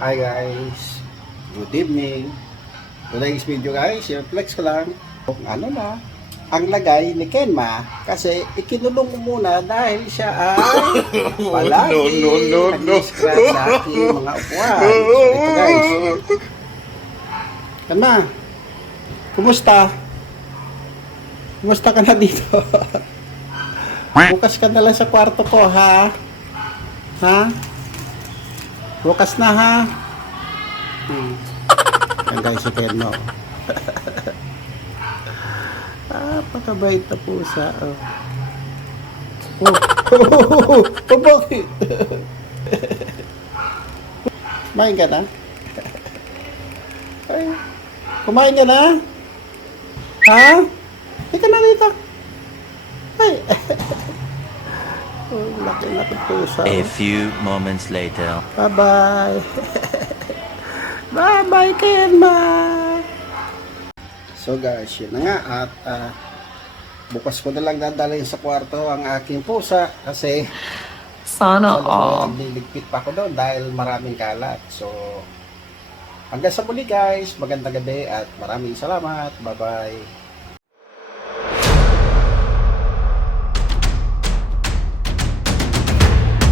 Hi guys, good evening. Today's video guys, yung flex ko lang. Ano na, ang lagay ni Kenma kasi ikinulong mo muna dahil siya ay palagi No, no, no, no. nag-scratch sa aking mga upuan. So ito guys. Kenma, kumusta? Kumusta ka na dito? Bukas ka na lang sa kwarto ko ha? Ha? Bukas na ha? Hmm. Yan guys, si Kenmo. ah, pakabait na pusa. Oh. Oh, oh, oh, bakit? Kumain ka na? Ay, kumain ka na? Ha? Teka na rito. Ay. Oh, laki-laki pusa. A few moments later. Bye-bye. Bye-bye, Kenma. So guys, yun na nga. At ah, bukas ko na lang dadalhin sa kwarto ang aking pusa kasi Sana all. niligpit pa ako doon dahil maraming kalat. So, hanggang sa muli guys. Magandang gabi at maraming salamat. Bye-bye.